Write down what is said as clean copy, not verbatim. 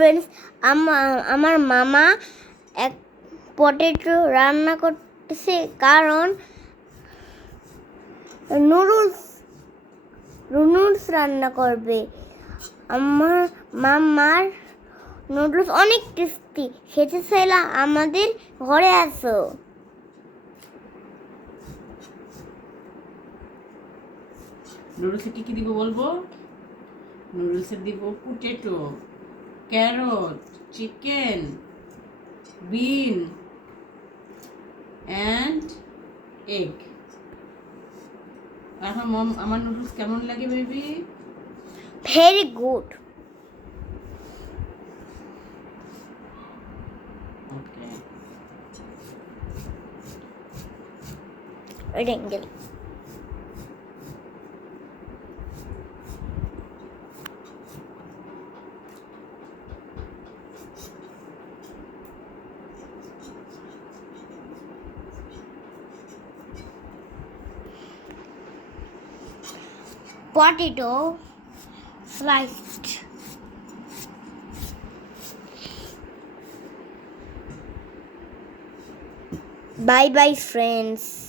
ফ্রেন্ডস, আমার মামা এক পটেটো রান্না করতেছে, কারণ নুডলস রান্না করবে। আমার মামার নুডলস অনেক টেস্টি, খেতে চাইলে আমাদের ঘরে আসো। নুডলসে কি দিব বলবো? নুডলসে দিব potato, carrot, chicken, bean and egg. এখন আমার নুডলস কেমন লাগে বেবি? Very good. ওকে। রেঙ্গেল potato sliced. Bye bye friends.